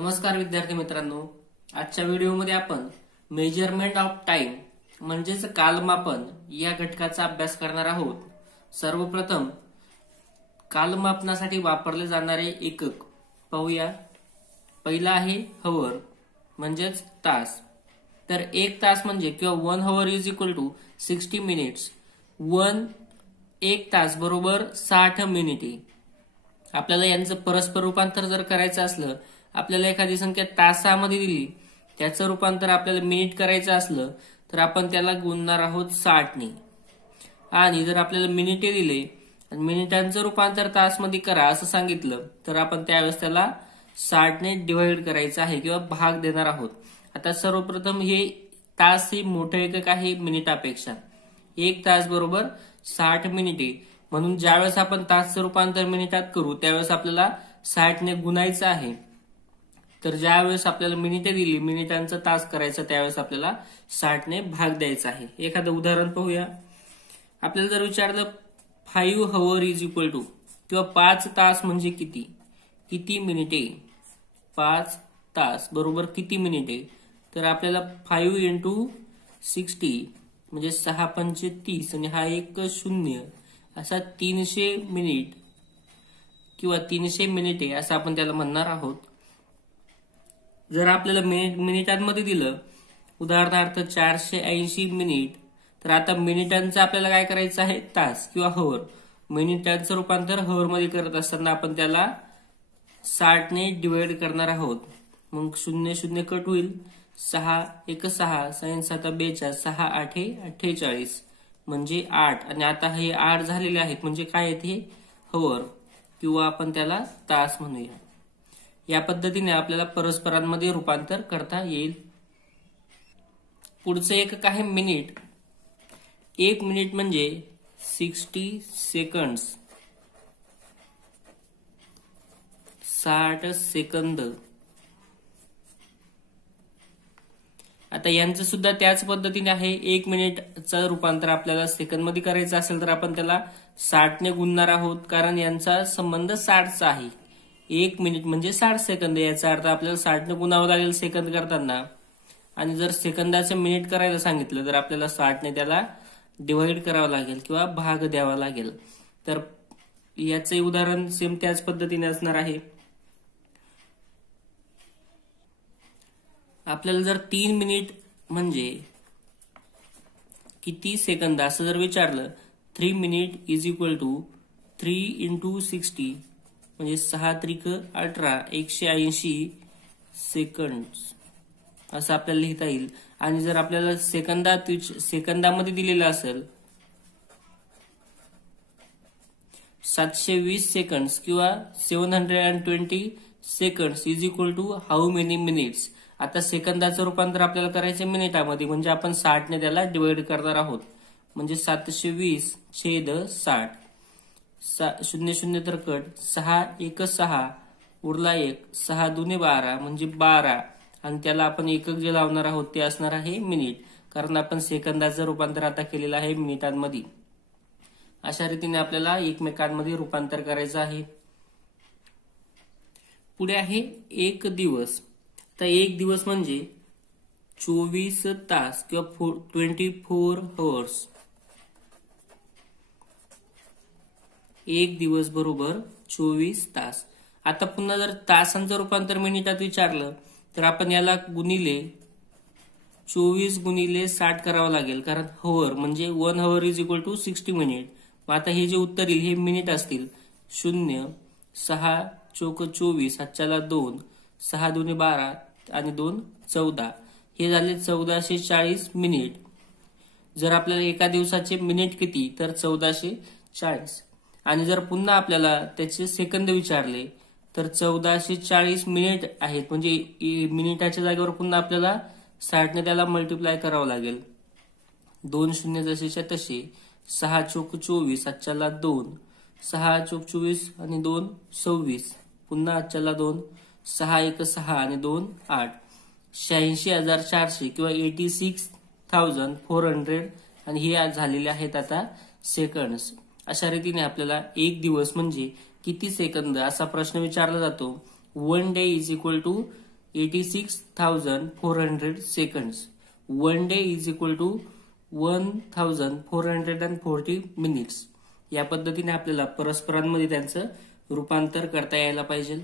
नमस्कार विद्यार्थी मित्रांनो, आजच्या व्हिडिओमध्ये आपण मेजरमेंट ऑफ टाइम म्हणजेच कालमापन या घटकाचा अभ्यास करणार आहोत। सर्वप्रथम कालमापनासाठी वापरले जाणारे एकक पाहूया। पहिला आहे हवर म्हणजेच तास। तर एक तास म्हणजे किंवा 1 hour is equal to 60 minutes. एक तास बरोबर 60 मिनिटे। आपल्याला यांचं परस्पर रूपांतर जर करायचं असलं, आपल्याला एखादी संख्या तासामध्ये दिली, त्याचं रूपांतर आपल्याला मिनिट करायचं असलं तर आपण त्याला गुणणार आहोत 60 ने। आणि जर आपल्याला मिनिटे दिले आणि मिनिटांचं रूपांतर तासमध्ये करा असं सांगितलं तर आपण त्यावेळेस त्याला 60 ने डिवाइड करायचं आहे किंवा भाग देणार आहोत। आता सर्वप्रथम हे तास ही मोठं एकक आहे मिनिटापेक्षा। एक तास बरोबर 60 मिनिटे, म्हणून ज्यावेळेस आपण तासचं रूपांतर मिनिटात करू त्यावेळेस आपल्याला 60 ने गुणायचं आहे। तर ज्यावेळेस आपल्याला मिनिटे दिली, मिनिटांचा तास करायचा, त्यावेळेस आपल्याला 60 ने भाग द्यायचा आहे। एखादं उदाहरण पाहूया। आपल्याला जर विचारलं 5 hour इज इक्वल टू किंवा 5 तास म्हणजे किती, किती मिनिटे, 5 तास बरोबर किती मिनिटे, तर आपल्याला 5 × 60 म्हणजे 6 × 5 = 30 आणि हा एक 0 असा 300 मिनिट किंवा 300 मिनिटे असं आपण त्याला म्हणणार आहोत। जर आपल्याला मिनिटांमध्ये दिलं, उदाहरणार्थ 480 मिनिट, तर आता मिनिटांचं आपल्याला काय करायचं आहे, तास किंवा हवर। मिनिटांचं रूपांतर हवर मध्ये करत असताना आपण त्याला 60 ने डिवाइड करणार आहोत। मग 0 0 कट होईल, 6 1 6 6 7 42 6 8 48 म्हणजे 8। आणि आता हे 8 झालेले आहेत म्हणजे काय आहेत, हे हवर किंवा आपण त्याला तास म्हणूया। या पद्धतीने आपल्याला परस्परांमध्ये रूपांतर करता येईल। पुढचं एकक आहे मिनिट। एक मिनिट म्हणजे 60 सेकंड्स, 60 सेकंद। आता यांचं सुद्धा त्याच पद्धतीने आहे। एक मिनिटचं रूपांतर आपल्याला सेकंद मध्ये करायचं असेल तर आपण त्याला 60 ने गुणणार आहोत, कारण यांचा संबंध 60चा आहे। एक मिनिट म्हणजे 60 सेकंद, याचा अर्थ आपल्याला 60 ने गुणावं लागेल सेकंद करताना। आणि जर सेकंदाचं मिनिट करायला सांगितलं तर आपल्याला 60 ने त्याला डिवाइड करावं लागेल किंवा भाग द्यावा लागेल। तर याचे उदाहरण सेम त्याच पद्धतीने असणार आहे। आपल्याला जर 3 मिनिट म्हणजे किती सेकंद असं जर विचारलं, 3 मिनिट इज इक्वल टू 3 × 60 म्हणजे 6 त्रिक 18 180 सेकंड असं आपल्याला लिहिता येईल। आणि जर आपल्याला सेकंदामध्ये दिलेलं असेल 720 सेकंड्स किंवा 720 seconds is equal to how many minutes. आता सेकंदाचं रूपांतर आपल्याला करायचं मिनिटामध्ये, म्हणजे आपण 60 ने त्याला डिवाइड करणार आहोत। म्हणजे 720/60 0 0 तर कट, 6 1 6 उरला 1 6 2 12 म्हणजे 12। आणि त्याला आपण एकक जे लावणार आहोत ते असणार आहे मिनिट, कारण आपण सेकंदाचं रूपांतर आता केलेलं आहे मिनिटांमध्ये। अशा रीतीने आपल्याला एकमेकांमध्ये रूपांतर करायचं आहे। पुढे आहे एक दिवस। तर एक दिवस म्हणजे 24 तास किंवा 24 hours। एक दिवस बरोबर 24 तास। आता पुन्हा जर तासांचं रूपांतर मिनिटात विचारलं तर आपण याला गुणिले 24 × 60 करावं लागेल, कारण हवर म्हणजे 1 hour is equal to 60 minute. मग आता हे जे उत्तर येईल हे मिनिट असतील। 0 6 चौक 24 हातच्याला 2 6 2 12 आणि 2 14 हे झाले 1440 मिनिट। जर आपल्याला एका दिवसाचे मिनिट किती तर 1440। आणि जर पुन्हा आपल्याला त्याचे सेकंद विचारले तर 1440 मिनिट आहेत, म्हणजे मिनिटाच्या जागेवर पुन्हा आपल्याला 60 ने त्याला मल्टिप्लाय करावं लागेल। 2 0 जसेच्या तसे, 6 चौक 24 हातच्याला 2 6 चौक 24 आणि 2 26 पुन्हा हातच्याला 2 6 1 6 आणि 2 8 86,400 किंवा 86,400 आणि हे झालेले आहेत आता सेकंड्स। अशा रीतीने आपल्याला एक दिवस म्हणजे किती सेकंद असा प्रश्न विचारला जातो। 1 day is equal to 86,400 seconds. 1 day is equal to 1,440 minutes. या पद्धतीने आपल्याला परस्परांमध्ये त्यांचं रूपांतर करता यायला पाहिजे.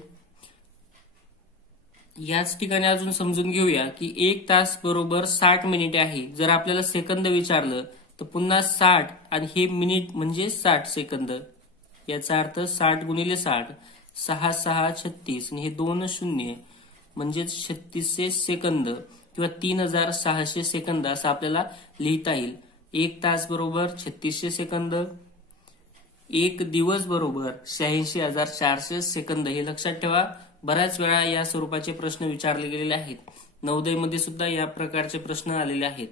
याच ठिकाणी अजून समजून घेऊया की 1 तास बरोबर 60 मिनिटे आहे. जर आपल्याला सेकंद विचारलं तर पुन्हा 60 आणि हे मिनिट म्हणजे 60 सेकंद. याचा अर्थ 60 गुणिले 60, 6 6 36 आणि हे 2 शून्य म्हणजेच 3600 सेकंद किंवा 3600 सेकंद असं आपल्याला लिहिता येईल. 1 तास बरोबर 3600 सेकंद, 1 दिवस बरोबर 86,400 सेकंद. हे लक्षात ठेवा. बऱ्याच वेळा या स्वरूपाचे प्रश्न विचारले गेलेले आहेत. नवोदयमध्ये सुद्धा या प्रकारचे प्रश्न आलेले आहेत.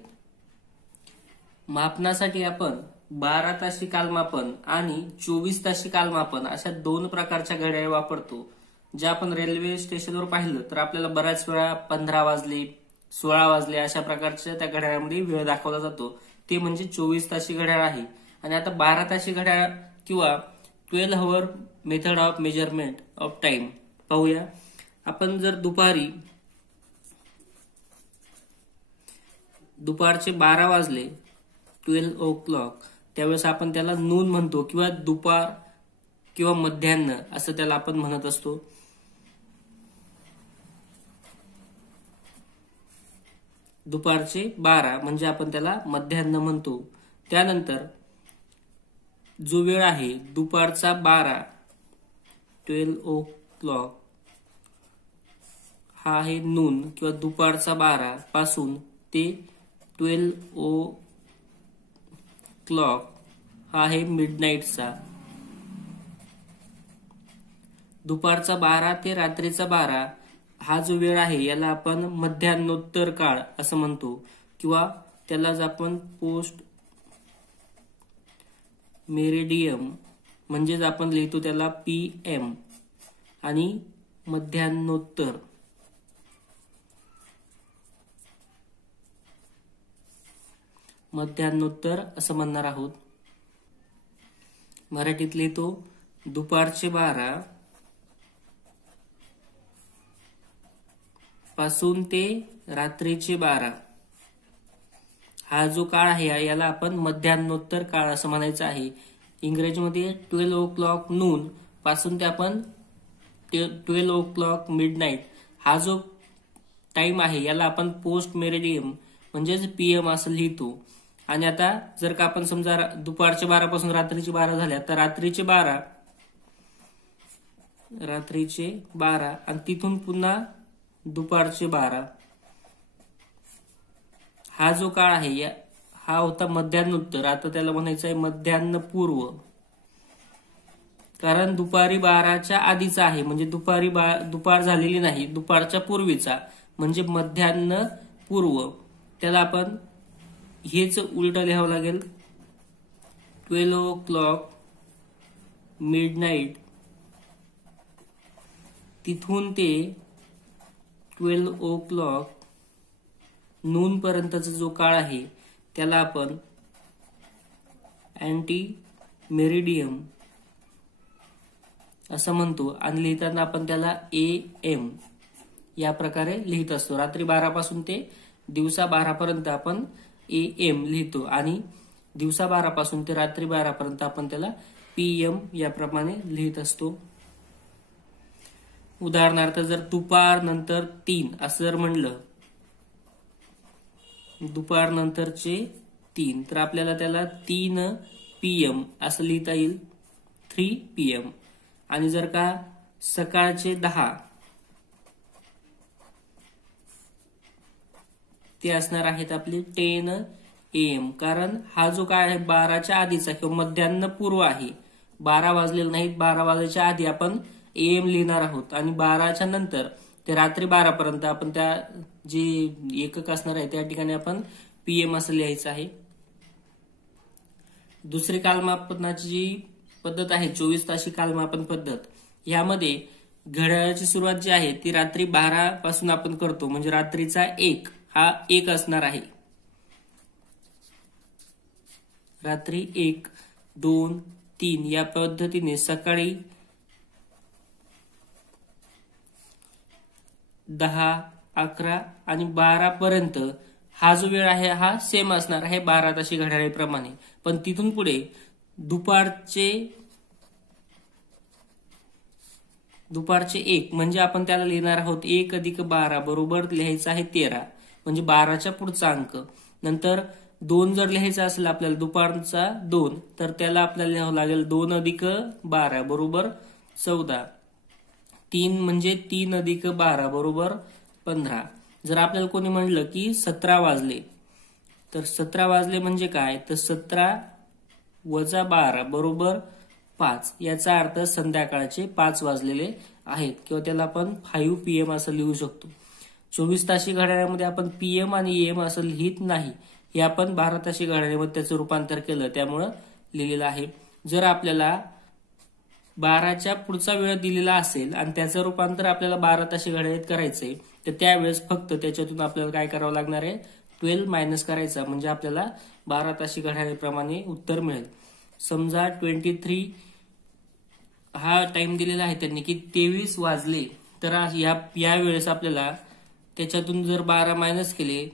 मापनासाठी आपण 12 ताशी कालमापन आणि 24 ताशी कालमापन अशा 2 प्रकारच्या घड्याळे वापरतो. जे आपण रेल्वे स्टेशनवर पाहिलं तर आपल्याला बऱ्याच वेळा 15 वाजले, 16 वाजले अशा प्रकारच्या त्या घड्याळामध्ये वेळ दाखवला जातो. ते म्हणजे 24 ताशी घड्याळ आहे. आणि आता 12 ताशी घड्याळ किंवा 12 hour method of measurement of time पाहूया. आपण जर दुपारचे 12 वाजले, 12 o'clock, त्यावेळेस आपण त्याला नून म्हणतो किंवा दुपार किंवा मध्यान्ह असं त्याला आपण म्हणत असतो. दुपारचे 12 म्हणजे आपण त्याला मध्यान्ह म्हणतो. त्यानंतर जो वेळ आहे दुपारचा 12, 12 o'clock, हा आहे नून किंवा दुपारचा 12 पासून ते 12 o'clock हा आहे मिडनाईटचा. दुपारचा 12 ते रात्रीचा 12 हा जो वेळ आहे याला आपण मध्यान्होत्तर काळ असं म्हणतो किंवा त्यालाच आपण पोस्ट मेरिडियम म्हणजेच आपण लिहितो त्याला PM आणि मध्यान्होत्तर. मध्यान्होत्तर असं म्हणणार आहोत. मराठीत लिहितो दुपारचे 12 पासून ते रात्रीचे 12 हा जो काळ आहे याला आपण मध्यान्होत्तर काळ असं म्हणायचं आहे. इंग्रजीमध्ये 12 o'clock नून पासून ते आपण 12 o'clock मिडनाईट हा जो टाइम आहे याला आपण पोस्ट मेरिडियम म्हणजेच PM असं लिहितो. आणि आता जर का आपण समजा दुपारचे 12 पासून रात्रीचे 12 झाल्या तर रात्रीचे 12 आणि तिथून पुन्हा दुपारचे 12 हा जो काळ आहे हा होता मध्यान्होत्तर. आता त्याला म्हणायचं आहे मध्यान्ह पूर्व, कारण दुपारी 12च्या आधीचा आहे म्हणजे दुपार झालेली नाही, दुपारच्या पूर्वीचा म्हणजे मध्यान्ह पूर्व. त्याला आपण हेच उलट लिहावं लागेल. 12 o'clock मिडनाईट तिथून ते 12 o'clock नून पर्यंतचा जो काळ आहे त्याला आपण अँटी मेरिडियम असं म्हणतो. आणि लिहिताना आपण त्याला AM या प्रकारे लिहित असतो. रात्री 12 पासून ते दिवसा 12 पर्यंत आपण AM लिहितो आणि दिवसा 12 पासून ते रात्री 12 पर्यंत आपण त्याला PM याप्रमाणे लिहित असतो. उदाहरणार्थ जर दुपार नंतर 3 असं जर म्हणलं, दुपार नंतरचे 3 तर आपल्याला त्याला 3 PM असं लिहिता येईल, 3 PM. आणि जर का सकाळचे 10 ते असणार आहेत आपले 10 AM, कारण हा जो काय आहे 12च्या आधीचा किंवा मध्यान्ह पूर्व आहे. 12 वाजलेले नाहीत, 12 वाजायच्या आधी आपण AM लिहिणार आहोत आणि 12च्या नंतर ते रात्री 12 पर्यंत आपण त्या जे एकक असणार आहे त्या ठिकाणी आपण PM असं लिहायचं आहे. दुसरी कालमापनाची जी पद्धत आहे 24 ताशी कालमापन पद्धत, यामध्ये घड्याळाची सुरुवात जी आहे ती रात्री 12 पासून आपण करतो म्हणजे रात्रीचा 1 हा 1 असणार आहे. रात्री 1, 2, 3 या पद्धतीने सकाळी 10, 11 आणि 12 पर्यंत हा जो वेळ आहे हा सेम असणार आहे 12 ताशी घड्याळीप्रमाणे. पण तिथून पुढे दुपारचे 1 म्हणजे आपण त्याला लिहिणार आहोत 1 अधिक 12 बरोबर लिहायचं आहे 13 म्हणजे 12च्या पुढचा अंक. नंतर 2 जर लिहायचा असेल आपल्याला दुपारचा 2 तर त्याला आपल्याला लिहावं लागेल 2 अधिक 12 बरोबर 14. 3 म्हणजे 3 अधिक 12 बरोबर 15. जर आपल्याला कोणी म्हणलं की 17 वाजले तर 17 वाजले म्हणजे काय तर 17 वजा 12 बरोबर 5. याचा अर्थ संध्याकाळचे 5 वाजलेले आहेत किंवा त्याला आपण 5 PM असं लिहू शकतो. 24 ताशी घड्याळामध्ये आपण PM आणि AM असं लिहित नाही. हे आपण 12 ताशी घड्याळामध्ये त्याचं रूपांतर केलं त्यामुळं लिहिलेलं आहे. जर आपल्याला 12च्या पुढचा वेळ दिलेला असेल आणि त्याचं रूपांतर आपल्याला 12 ताशी घड्याळीत करायचंय तर त्यावेळेस फक्त त्याच्यातून आपल्याला काय करावं लागणार आहे 12 मायनस करायचा म्हणजे आपल्याला 12 ताशी घड्याळीप्रमाणे उत्तर मिळेल. समजा 23 हा टाइम दिलेला आहे त्यांनी की 23 वाजले तर या वेळेस आपल्याला त्याच्यातून जर 12 मायनस केले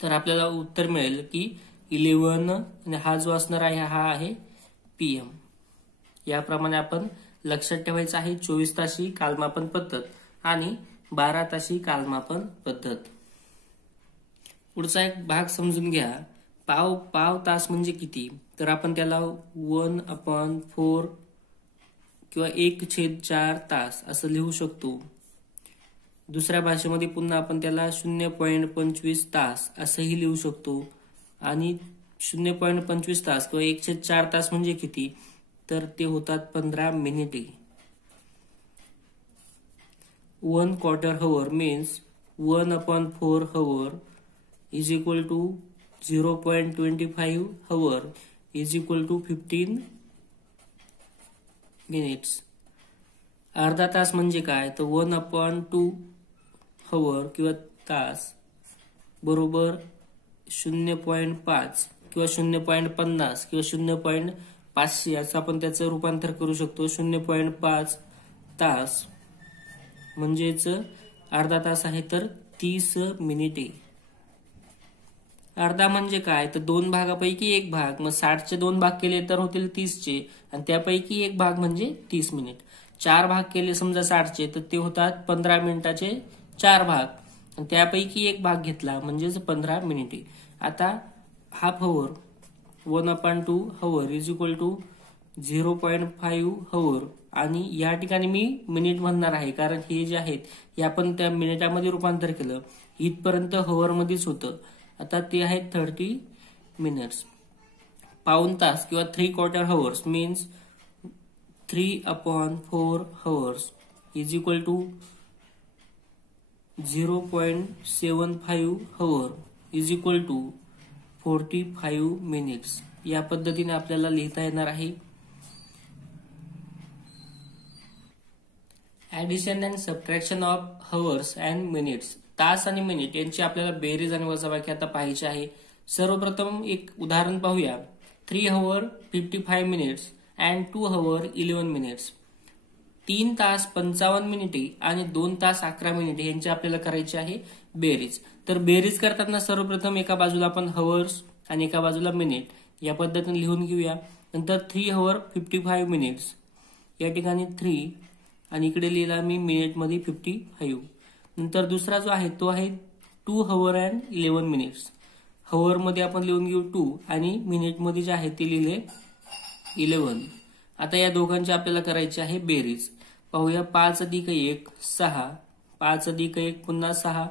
तर आपल्याला उत्तर मिळेल की 11 आणि हा जो असणार आहे हा आहे PM. याप्रमाणे आपण लक्षात ठेवायचं आहे 24 ताशी कालमापन पद्धत आणि 12 ताशी कालमापन पद्धत. पुढचा एक भाग समजून घ्या. पाव तास म्हणजे किती तर आपण त्याला 1/4 किंवा 1/4 तास असं लिहू शकतो. दुसऱ्या भाषेमध्ये पुन्हा आपण त्याला 0.25 तास असंही लिहू शकतो. आणि 0.25 तास किंवा 1/4 तास म्हणजे किती तर ते होतात 15 मिनिटे. 1/4 hour means 1/4 hour is equal to 0.25 hour is equal to 15 minutes. अर्धा तास म्हणजे काय तर 1/2 hour किंवा तास बरोबर 0.5 किंवा 0.50 किंवा 0.500 असं आपण त्याचं रूपांतर करू शकतो. 0.5 तास म्हणजेच अर्धा तास आहे तर 30 मिनिटे. अर्धा म्हणजे काय तर 2 भागापैकी 1 भाग. मग 60चे 2 भाग केले तर होतील 30चे आणि त्यापैकी 1 भाग म्हणजे 30 मिनिट. 4 भाग केले समजा 60चे तर ते होतात 15 मिनिटाचे 4 भाग आणि त्यापैकी 1 भाग घेतला म्हणजेच 15 मिनिटे. आता half hour 1/2 hour is equal to 0.5 hour आणि या ठिकाणी मी मिनिट म्हणणार आहे कारण हे जे आहेत हे आपण त्या मिनिटामध्ये रूपांतर केलं. इथपर्यंत hour मध्येच होतं. आता ते आहेत 30 मिनिट्स. पाऊण तास किंवा 3/4 hours means 3/4 hours is equal to 0.75 hour is equal to 45 minutes. या पद्धतीने आपल्याला लिहिता येणार आहे. Addition and subtraction of hours and minutes. तास आणि मिनिट यांची आपल्याला बेरीज आणि वजाबाकी आता पाहायची आहे. सर्वप्रथम एक उदाहरण पाहूया. 3 hour 55 minutes and 2 hour 11 minutes. 3 तास 55 मिनिटे आणि 2 तास 11 मिनिटे यांची आपल्याला करायची आहे बेरीज. तर बेरीज करताना सर्वप्रथम एका बाजूला आपण हवर्स आणि एका बाजूला मिनिट या पद्धतीने लिहून घेऊया. नंतर 3 hour 55 minutes या ठिकाणी 3 आणि इकडे लिहिला मी मिनिट मध्ये 55. नंतर दुसरा जो आहे तो आहे 2 hour अँड 11 minutes. हवर मध्ये आपण लिहून घेऊ 2 आणि मिनिट मध्ये जे आहे ते लिहिले 11. आता या दोघांची आपल्याला करायची आहे बेरीज. पाहूया 5 अधिक 1 6 5 अधिक 1 पुन्हा 6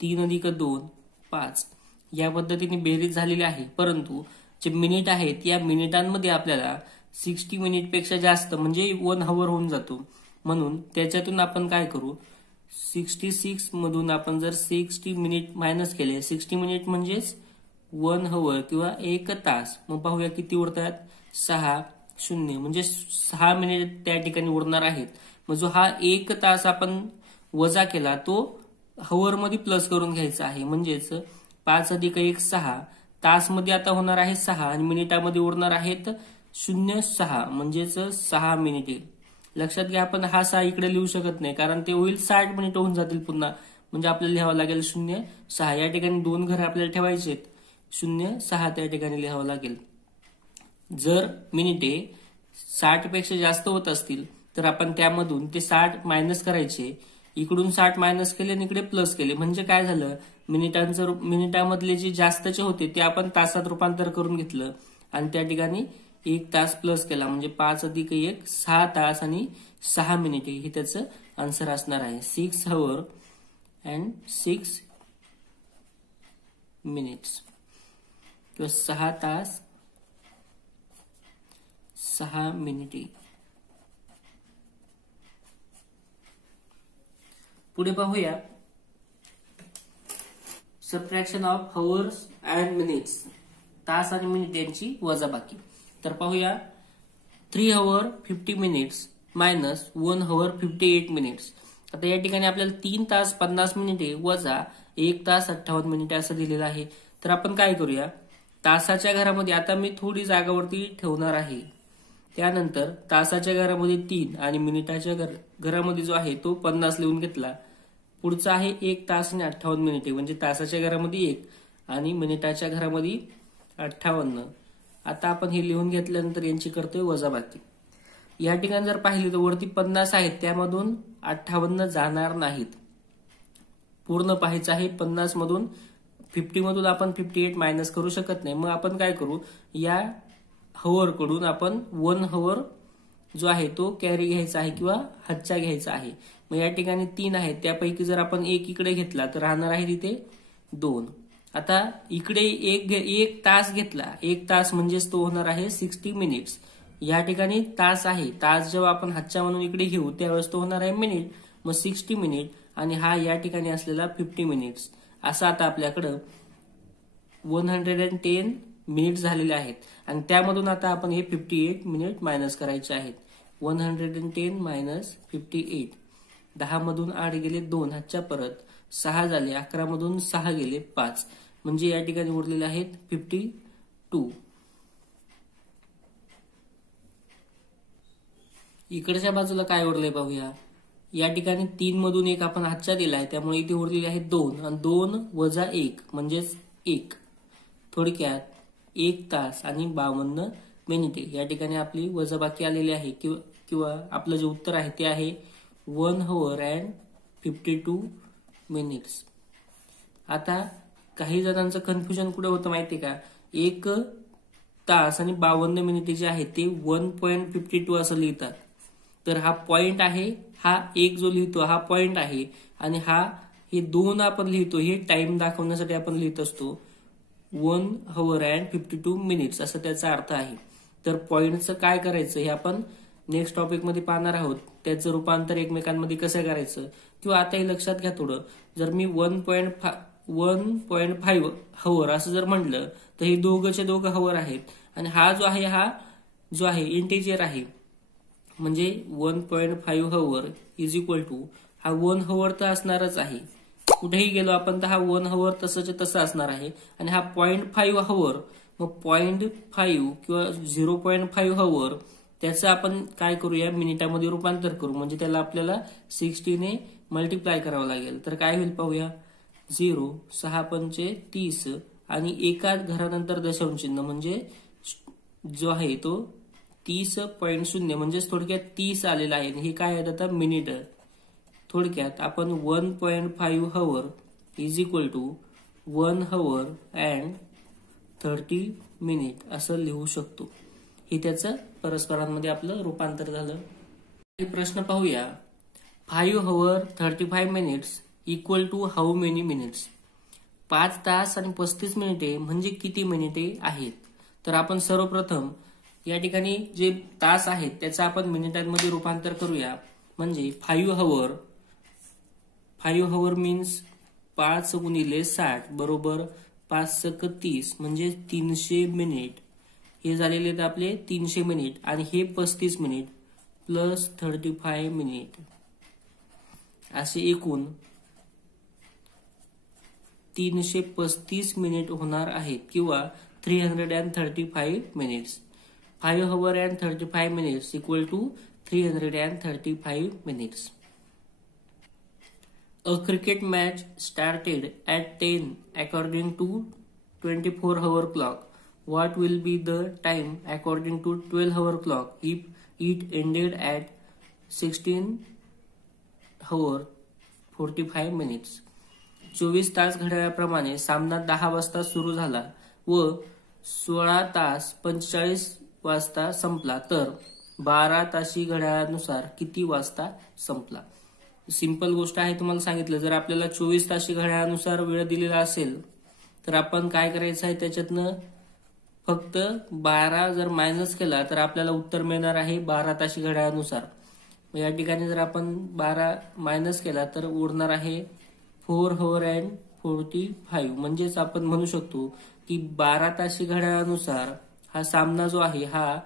3 अधिक 2 5 या पद्धतीने बेरीज झालेली आहे. परंतु जे मिनिट आहेत या मिनिटांमध्ये आपल्याला 60 मिनिट पेक्षा जास्त म्हणजे 1 hour होऊन जातो. म्हणून त्याच्यातून आपण काय करू 66 मधून आपण जर 60 मिनिट मायनस केले 60 मिनिट म्हणजेच 1 hour किंवा 1 तास. मग पाहूया किती उरतात 6 म्हणजे 6 मिनिट त्या ठिकाणी उरणार आहेत. मग जो हा 1 तास आपण वजा केला तो hour मध्ये प्लस करून घ्यायचा आहे. म्हणजेच 5 अधिक 1 6 तास मध्ये आता होणार आहे 6 आणि मिनिटामध्ये उरणार आहेत 0.6 म्हणजेच 6 मिनिटे. लक्षात घ्या आपण हा 6 इकडे लिहू शकत नाही कारण ते होईल 60 मिनिट होऊन जातील पुन्हा. म्हणजे आपल्याला लिहावं लागेल 0.6. या ठिकाणी 2 घरं आपल्याला ठेवायचे आहेत, 0.6 त्या ठिकाणी लिहावं लागेल. जर मिनिटे 60 पेक्षा जास्त होत असतील तर आपण त्यामधून ते 60 मायनस करायचे, इकडून 60 मायनस केले आणि इकडे प्लस केले, म्हणजे काय झालं, मिनिटामधले जे जास्तचे होते ते आपण तासात रूपांतर करून घेतलं आणि त्या ठिकाणी 1 तास प्लस केला, म्हणजे 5 अधिक 1 6 तास आणि 6 मिनिटे हे त्याचं आन्सर असणार आहे. 6 hour and 6 minutes किंवा 6 तास 6 मिनिटे. पुढे पाहूया subtraction of hours and minutes, तास आणि मिनिट यांची वजाबाकी. तर पाहूया 3 hour 50 minutes minus 1 hour 58 minutes. आता या ठिकाणी आपल्याला 3 तास 50 मिनिटे वजा 1 तास 58 मिनिटे असं दिलेलं आहे. तर आपण काय करूया, तासाच्या घरामध्ये आता मी थोडी जागावरती ठेवणार आहे, त्यानंतर तासाच्या घरामध्ये 3 आणि मिनिटाच्या घरामध्ये जो आहे तो 50 लिहून घेतला. पुढचा आहे 1 तास आणि 58 मिनिटे, म्हणजे तासाच्या घरामध्ये 1 आणि मिनिटाच्या घरामध्ये 58. आता आपण हे लिहून घेतल्यानंतर यांची करतोय वजाबाकी. या ठिकाणी जर पाहिली तर वरती 50 आहेत, त्यामधून 58 जाणार नाहीत, पूर्ण पाहायचं आहे. 50 मधून 50 मधून आपण 58 मायनस करू शकत नाही. मग आपण काय करू, या हवर कडून आपण 1 hour जो आहे तो कॅरी घ्यायचा आहे किंवा हातच्या घ्यायचा आहे. मग या ठिकाणी 3 आहेत, त्यापैकी जर आपण 1 इकडे घेतला तर राहणार आहे तिथे 2. आता इकडे 1 तास घेतला, 1 तास म्हणजेच तो होणार आहे 60 minutes. या ठिकाणी तास आहे, तास जेव्हा आपण हातच्या म्हणून इकडे घेऊ त्यावेळेस तो होणार आहे मिनिट, मग 60 minutes आणि हा या ठिकाणी असलेला 50 minutes. असं आता आपल्याकडं 110 मिनिट झालेले आहेत आणि त्यामधून आता आपण हे 58 मिनिट मायनस करायचे आहेत. 110 मायनस 58, 10 मधून 8 गेले 2, हातच्या परत 6 झाले, 11 मधून 6 गेले 5, म्हणजे या ठिकाणी उरलेले आहेत 52. इकडच्या बाजूला काय उरलंय पाहूया. या ठिकाणी 3 मधून 1 आपण हातच्या दिलाय, त्यामुळे इथे उरलेले आहेत 2 आणि 2 वजा 1 म्हणजेच 1. थोडक्यात 1 तास आणि 52 मिनिटे या ठिकाणी आपली वजाबाकी आलेली आहे, किंवा आपलं जे उत्तर आहे ते आहे 1 hour and 52 minutes. आता काही जणांचं कन्फ्युजन कुठे होतं माहितीये का, 1 तास आणि 52 मिनिटे जे आहे ते 1.52 असं लिहितात. तर हा पॉइंट आहे, हा 1 जो लिहितो हा पॉइंट आहे आणि हे 2 आपण लिहितो हे टाइम दाखवण्यासाठी आपण लिहित असतो 1 hour and 52 minutes असं त्याचा अर्थ आहे. तर पॉइंटचं काय करायचं हे आपण नेक्स्ट टॉपिक मध्ये पाहणार आहोत, त्याचं रूपांतर एकमेकांमध्ये कसं करायचं. किंवा आता हे लक्षात घ्या थोडं, जर मी 1.5 hour असं जर म्हटलं तर हे दोघं हवर आहेत आणि हा जो आहे इंटिजर आहे, म्हणजे 1.5 hour इज इक्वल टू हा 1 hour तर असणारच आहे. कुठेही गेलो आपण तर हा 1 hour तसंच तसं असणार आहे आणि हा 0.5 hour, मग 0.5 किंवा 0.5 hour त्याचं आपण काय करूया मिनिटामध्ये रूपांतर करू, म्हणजे त्याला आपल्याला 60 ने मल्टिप्लाय करावं लागेल. तर काय होईल पाहूया, 0 6 पंचे 30 आणि एका घरानंतर दशांश चिन्ह म्हणजे जो आहे तो 30.0 म्हणजेच थोडक्यात 30 आलेला आहे. हे काय आहे आता मिनिट. थोडक्यात आपण 1.5 hour is equal to 1 hour and 30 minutes असं लिहू शकतो. हे त्याचं परस्परांमध्ये आपलं रूपांतर झालं. हे प्रश्न पाहूया. 5 hour 35 minutes equal to how many minutes. 5 तास आणि 35 मिनिटे म्हणजे किती मिनिटे आहेत. तर आपण सर्वप्रथम या ठिकाणी जे तास आहेत त्याचं आपण मिनिटांमध्ये रूपांतर करूया. म्हणजे 5 hour मीन्स 5 गुणिले 60 बरोबर 5 × 30 म्हणजे 300 मिनिट. हे झालेले आहेत आपले 300 मिनिट आणि हे 35 मिनिट प्लस 35 मिनिट असे एकूण 335 मिनिट होणार आहेत किंवा 335 minutes. 5 hour and 35 minutes equal to 335 minutes. A cricket match started at 10 according to 24-hour clock. What will be the time according to 12-hour clock if it ended at 16 hour 45 minutes? 24 तास घड्याळाप्रमाणे सामना 10 वाजता सुरू झाला व 16 तास 45 वाजता संपला तर 12 ताशी घड्याळानुसार किती वाजता संपला? सिंपल गोष्ट आहे, तुम्हाला सांगितलं जर आपल्याला 24 ताशी घड्याळानुसार वेळ दिलेला असेल तर आपण काय करायचं आहे, त्याच्यातनं फक्त 12 जर मायनस केला तर आपल्याला उत्तर मिळणार आहे 12 ताशी घड्याळानुसार. या ठिकाणी जर आपण 12 मायनस केला तर उरणार आहे 4 hour and 45. म्हणजेच आपण म्हणू शकतो की 12 ताशी घड्याळानुसार हा सामना जो आहे हा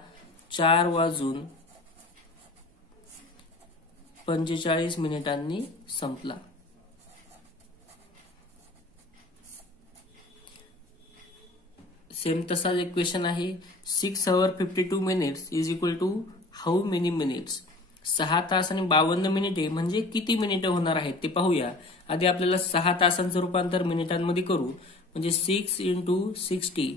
4 वाजून 45 मिनिटांनी संपला. सेम तसाच एक क्वेश्चन आहे. 6 hour 52 minutes is equal to how many minutes? 6 तास आणि 52 मिनिटे म्हणजे किती मिनिटं होणार आहेत ते पाहूया. आधी आपल्याला 6 तासांचं रूपांतर मिनिटांमध्ये करू. म्हणजे 6 into 60,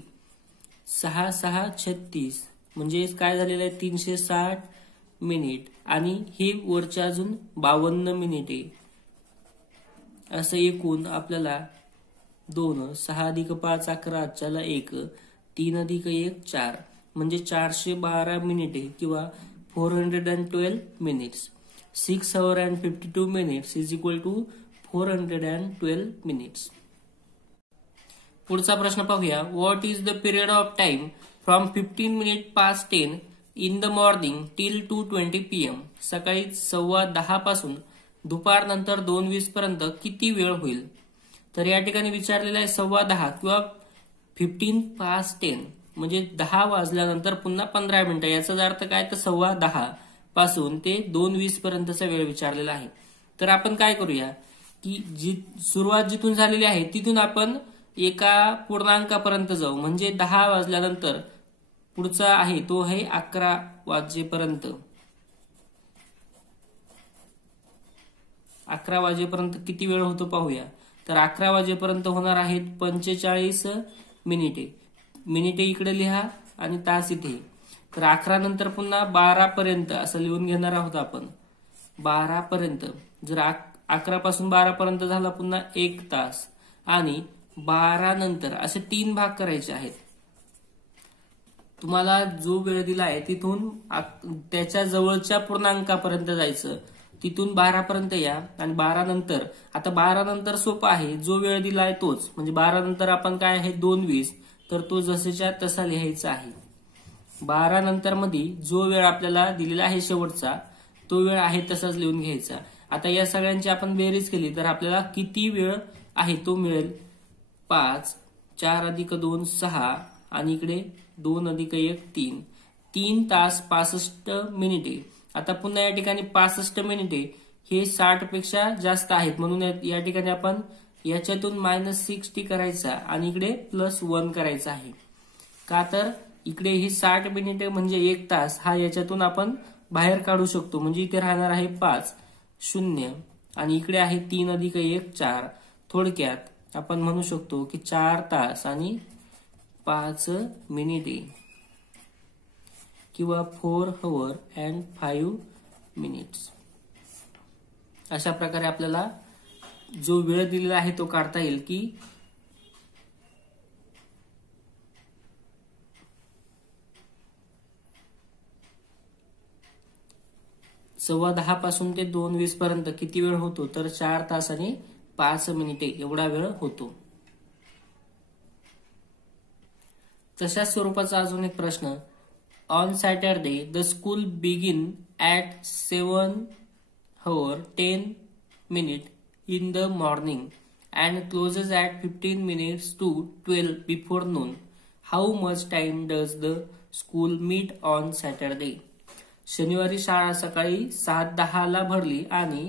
6 6 36 म्हणजे काय झालेलं आहे 360 मिनिट आणि हे वरच्या अजून 52 मिनिटे, असं एकूण आपल्याला 2 6 अधिक 5 11 च्याला 1 3 अधिक 1 4 म्हणजे 412 मिनिटे किंवा 412 minutes. 6 hour and 52 minutes is equal to 412 minutes. पुढचा प्रश्न पाहूया. What is the period of time from 15 minutes past 10 in the morning till 2:20 PM? सकाळी 10:15 पासून दुपारनंतर 2:20 पर्यंत किती वेळ होईल? तर या ठिकाणी विचारलेलं आहे 10:15 किंवा 15 past 10 म्हणजे 10 वाजल्यानंतर पुन्हा 15 मिनिटं. याचा अर्थ काय, तर 10:15 पासून ते 2:20 पर्यंतचा वेळ विचारलेला आहे. तर आपण काय करूया की सुरुवात जिथून झालेली आहे तिथून आपण एका पूर्णांकापर्यंत जाऊ. म्हणजे 10 वाजल्यानंतर पुढचा आहे तो आहे 11 वाजेपर्यंत. 11 वाजेपर्यंत किती वेळ होतो पाहूया. तर 11 वाजेपर्यंत होणार आहेत 45 मिनिटे. मिनिटे इकडे लिहा आणि तास इथे. तर 11 नंतर पुन्हा 12 पर्यंत असं लिहून घेणार आहोत आपण. 12 पर्यंत जर 11 पासून 12 पर्यंत झाला पुन्हा 1 तास आणि 12 नंतर असे 3 भाग करायचे आहेत. तुम्हाला जो वेळ दिला आहे तिथून त्याच्या जवळच्या पूर्णांकापर्यंत जायचं. तिथून 12 पर्यंत या आणि 12 नंतर, आता 12 नंतर सोपा आहे, जो वेळ दिला आहे तोच. म्हणजे 12 नंतर आपण काय आहे 2:20, तर तो जसेच्या तसा लिहायचा आहे. 12 नंतर मध्ये जो वेळ आपल्याला दिलेला आहे शेवटचा तो वेळ आहे तसाच लिहून घ्यायचा. आता या सगळ्यांची आपण बेरीज केली तर आपल्याला किती वेळ आहे तो मिळेल 5, 4 अधिक 2 6 आणि इकडे 2 अधिक 1 3, 3 तास 65 मिनिटे. आता पुन्हा या ठिकाणी 65 मिनिटे हे 60 पेक्षा जास्त आहेत म्हणून या ठिकाणी आपण याच्यातून -60 करायचा आणि इकडे +1 करायचा आहे. का तर इकडे ही 60 मिनिटे म्हणजे 1 तास हा याच्यातून आपण बाहेर काढू शकतो. म्हणजे इथे राहणार आहे 5 0 आणि इकडे आहे 3 अधिक 1 4. थोडक्यात आपण म्हणू शकतो की 4 तास आणि 5 मिनिटे किंवा 4 hour and 5 minutes. अशा प्रकारे आपल्याला जो वेळ दिलेला आहे तो काढता येईल की 10:15 पासून ते 2:20 पर्यंत किती वेळ होतो, तर 4 तास आणि 5 मिनिटे एवढा वेळ होतो. तशाच स्वरूपाचा अजून एक प्रश्न. On Saturday the school begin at 7 hour 10 minutes in the morning and closes at 15 minutes to 12 before noon. How much time does the school meet on Saturday? शनिवारी शाळा सकाळी 7:10 ला भरली आणि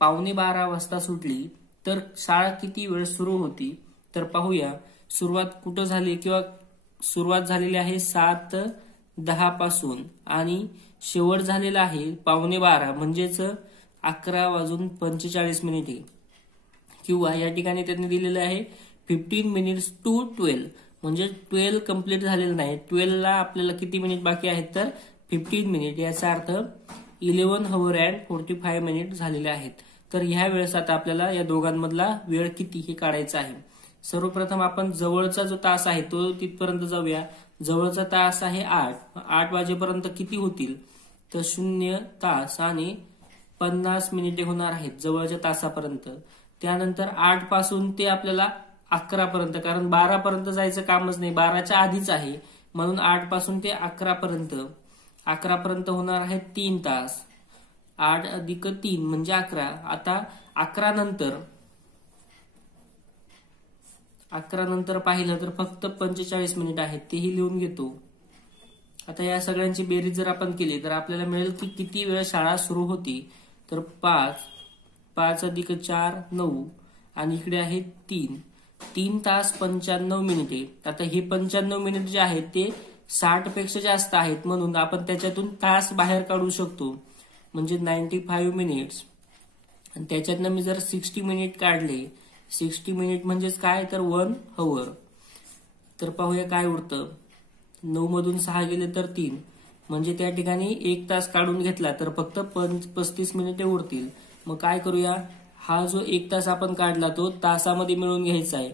11:15 वाजता सुटली तर शाळा किती वेळ सुरू होती? तर पाहूया सुरुवात कुठं झाली किंवा सुरुवात झालेली आहे 7:10 पासून आणि शेवट झालेला आहे 11:15 म्हणजेच 11:45 मिनिटे. किंवा या ठिकाणी त्यांनी दिलेलं आहे 15 मिनिट्स टू 12, म्हणजे 12 कंप्लीट झालेलं नाही. 12 ला आपल्याला किती मिनिट बाकी आहेत तर 15 मिनिट. याचा अर्थ 11 hour and 45 मिनिट झालेले आहेत. तर ह्या वेळेस आता आपल्याला या दोघांमधला वेळ किती हे काढायचा आहे. सर्वप्रथम आपण जवळचा जो तास आहे तो तिथपर्यंत जाऊया. जवळचा तास आहे 8 वाजेपर्यंत किती होतील तर 0 तास आणि 50 मिनिटे होणार आहेत जवळच्या तासापर्यंत. त्यानंतर 8 पासून ते आपल्याला 11 पर्यंत, कारण 12 पर्यंत जायचं कामच नाही, 12च्या आधीच आहे, म्हणून 8 पासून ते 11 पर्यंत होणार आहेत 3 तास. 8 अधिक 3 म्हणजे 11. आता 11 नंतर पाहिलं तर फक्त 45 मिनिट आहेत, तेही लिहून घेतो. आता या सगळ्यांची बेरीज जर आपण केली तर आपल्याला मिळेल की किती वेळ शाळा सुरू होती तर 5 अधिक 4 9 आणि इकडे आहे 3 तास 95 मिनिटे. आता हे 95 मिनिट जे आहेत ते 60 पेक्षा जास्त आहेत, म्हणून आपण त्याच्यातून तास बाहेर काढू शकतो, म्हणजे 95 मिनिट्स. आणि त्याच्यातनं मी जर 60 मिनिट काढले, 60 मिनिट म्हणजेच काय तर 1 hour. तर पाहूया काय उरतं. 9 मधून 6 गेले तर 3, म्हणजे त्या ठिकाणी 1 तास काढून घेतला तर फक्त 35 मिनिटे उरतील. मग काय करूया, हा जो 1 तास आपण काढला तो तासामध्ये मिळवून घ्यायचा आहे.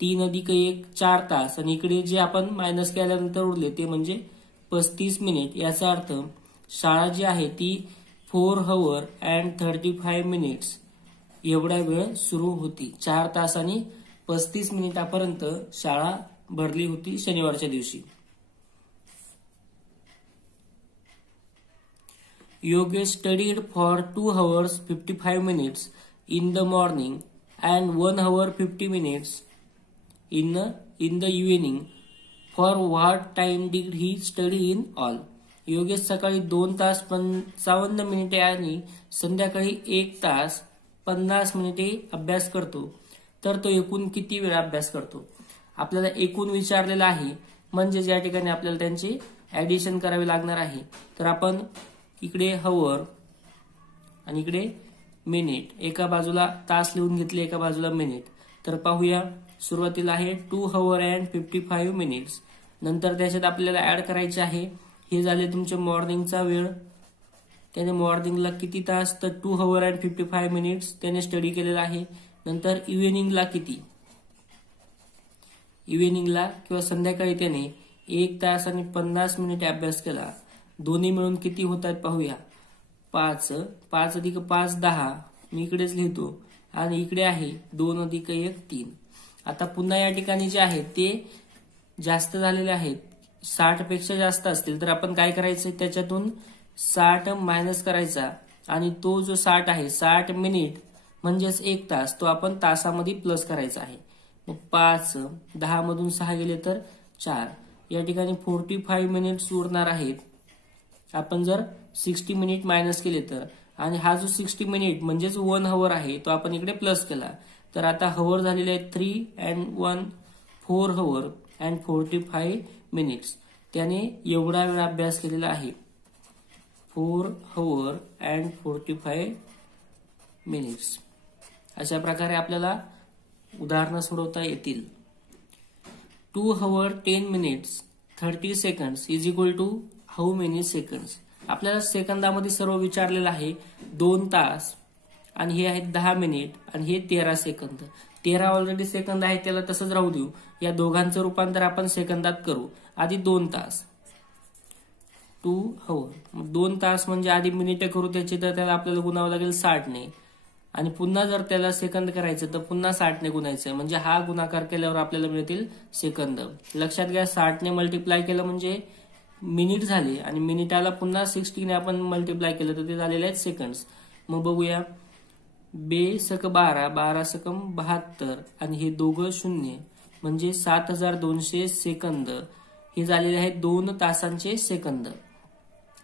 3 अधिक 1 4 तास आणि इकडे जे आपण मायनस केल्यानंतर उरले ते म्हणजे 35 मिनिट. याचा अर्थ शाळा जी आहे ती 4 hour and 35 मिनिट्स एवढा वेळ सुरू होती. 4 तास आणि 35 मिनिटापर्यंत शाळा भरली होती शनिवारच्या दिवशी. Yogesh studied for 2 hours 55 minutes in the morning and 1 hour 50 minutes in the evening. For what time did he study in all? Yogesh सकाळी 2 तास 55 मिनिटे आणि संध्याकाळी 1 तास 50 मिनिटे अभ्यास करतो. तर तो एकूण किती वेळ अभ्यास करतो. आपल्याला एकूण विचारलेलं आहे, म्हणजे या ठिकाणी आपल्याला त्यांची ऍडिशन करावी लागणार आहे. तर आपण इकडे हवर आणि इकडे मिनिट, एका बाजूला तास लिहून घेतले, एका बाजूला मिनिट. तर पाहूया, सुरुवातीला आहे 2 hour and 55 मिनिट्स. नंतर त्याच्यात आपल्याला ऍड करायचे आहे, हे झाले तुमचे मॉर्निंगचा वेळ. त्याने मॉर्निंगला किती तास तर 2 hour and 55 मिनिट्स त्याने स्टडी केलेला आहे. नंतर इव्हिनिंगला किती, इव्हिनिंगला किंवा संध्याकाळी त्याने 1 तास आणि 50 मिनिटे अभ्यास केला. दोन्ही मिळून किती होत आहेत पाहूया. 5 अधिक 5 10, मी इकडेच लिहितो, आणि इकडे आहे 2 अधिक 1 3. आता पुन्हा या ठिकाणी जे आहेत ते जास्त झालेले आहेत, 60 पेक्षा जास्त असतील तर आपण काय करायचं, त्याच्यातून 60 मायनस करायचा आणि तो जो 60 आहे 60 मिनिट म्हणजेच 1 तास, तो आपण तासामध्ये प्लस करायचा आहे. मग 5 10 मधून 6 गेले तर 4, या ठिकाणी 45 मिनिट्स उरणार आहेत. आपण जर 60 मिनिट मायनस केले तर, आणि हा जो 60 मिनिट म्हणजेच 1 hour आहे तो आपण इकडे प्लस केला, तर आता हवर झालेले आहेत 3 and 1 4 hour and 45 मिनिट्स. त्याने एवढा वेळ अभ्यास केलेला आहे, 4 hour and 45 मिनिट्स. अशा प्रकारे आपल्याला उदाहरणं सोडवता येतील. 2 hour 10 minutes 30 seconds is equal to how many seconds. आपल्याला सेकंदामध्ये सर्व विचारलेलं आहे. 2 तास आणि हे आहेत 10 मिनिट आणि हे 13 सेकंद. 13 ऑलरेडी सेकंद आहे, त्याला तसंच राहू देऊ. या दोघांचं रूपांतर आपण सेकंदात करू. आधी 2 तास 2 hour, 2 तास म्हणजे आधी मिनिटे करू त्याची, तर त्याला आपल्याला गुणावं लागेल 60 ने, आणि पुन्हा जर त्याला सेकंद करायचं तर पुन्हा 60 ने गुणायचं, म्हणजे हा गुणाकार केल्यावर आपल्याला मिळतील सेकंद. लक्षात घ्या, 60 ने मल्टिप्लाय केलं म्हणजे मिनिट झाले, आणि मिनिटाला पुन्हा 60 ने आपण मल्टिप्लाय केलं तर ते झालेले आहेत सेकंड्स. मग बघूया, 2 सक 12 12 सकम 72 आणि हे दोघं 0 म्हणजे 7200 सेकंद. हे झालेले आहेत 2 तासांचे सेकंद.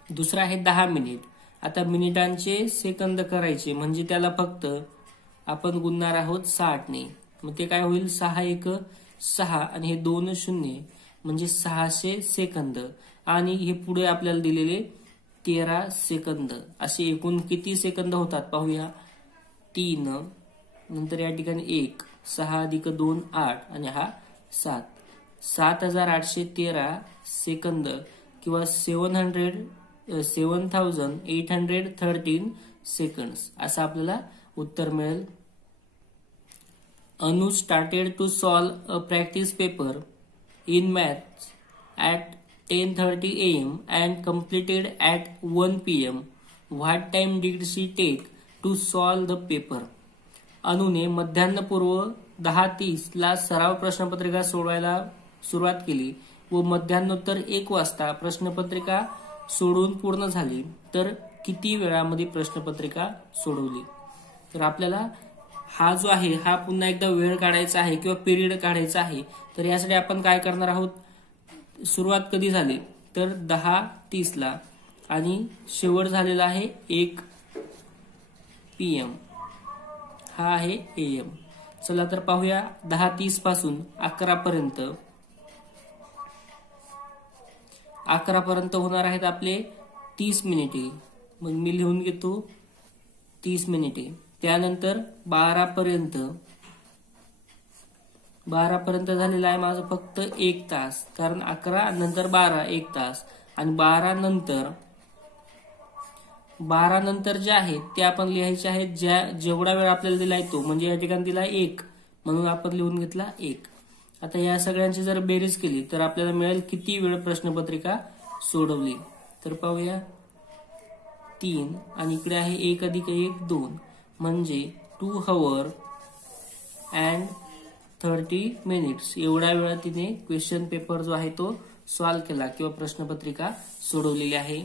दुसरा आहे 10 मिनिट. आता मिनिटांचे सेकंद करायचे म्हणजे त्याला फक्त आपण गुणणार आहोत 60 ने. मग ते काय होईल, 6 1 6 आणि हे 2 0 म्हणजे 600 सेकंद, आणि हे पुढे आपल्याला दिलेले 13 सेकंद. असे एकूण किती सेकंद होतात पाहूया. 3 नंतर या ठिकाणी 1, 6 अधिक 2 8 आणि हा 7. 7813 सेकंद किंवा 7813 सेकंड्स असं आपल्याला उत्तर मिळेल. Anu started to solve a practice paper in maths at 10:30 a.m. and completed at 1 p.m. What time did she take to solve the paper? अनुने मध्यान्हपूर्व 10:30 ला सराव प्रश्नपत्रिका सोडवायला सुरुवात केली व मध्यान्होत्तर 1 वाजता प्रश्नपत्रिका सोडवून पूर्ण झाली. तर किती वेळामध्ये प्रश्नपत्रिका सोडवली? तर आपल्याला हा जो आहे हा पुन्हा एकदा वेळ काढायचा आहे किंवा पिरियड काढायचा आहे. तर यासाठी आपण काय करणार आहोत, सुरुवात कधी झाली तर 10:30 ला आणि शेवट झालेला आहे 1 PM. हा आहे AM. चला तर पाहूया 10:30 पासून 11 पर्यंत होणार आहेत आपले 30 मिनिटे. मग मी लिहून घेतो 30 मिनिटे. त्यानंतर 12 पर्यंत झालेला आहे माझं फक्त 1 तास, कारण 11 नंतर 12 1 तास आणि 12 नंतर जे आहेत ते आपण लिहायचे आहेत जेवढा वेळ आपल्याला दिलाय तो, म्हणजे या ठिकाणी दिला 1 म्हणून आपण लिहून घेतला 1. आता या सगळ्यांची जर बेरीज केली तर आपल्याला मिळेल किती वेळ प्रश्नपत्रिका सोडवली. तर पाहूया 3 आणि इकडे आहे 1 अधिक 1 2 म्हणजे 2 hours and 30 minutes एवढा वेळ तिने क्वेश्चन पेपर जो आहे तो सॉल्व्ह केला किंवा प्रश्नपत्रिका सोडवलेली आहे.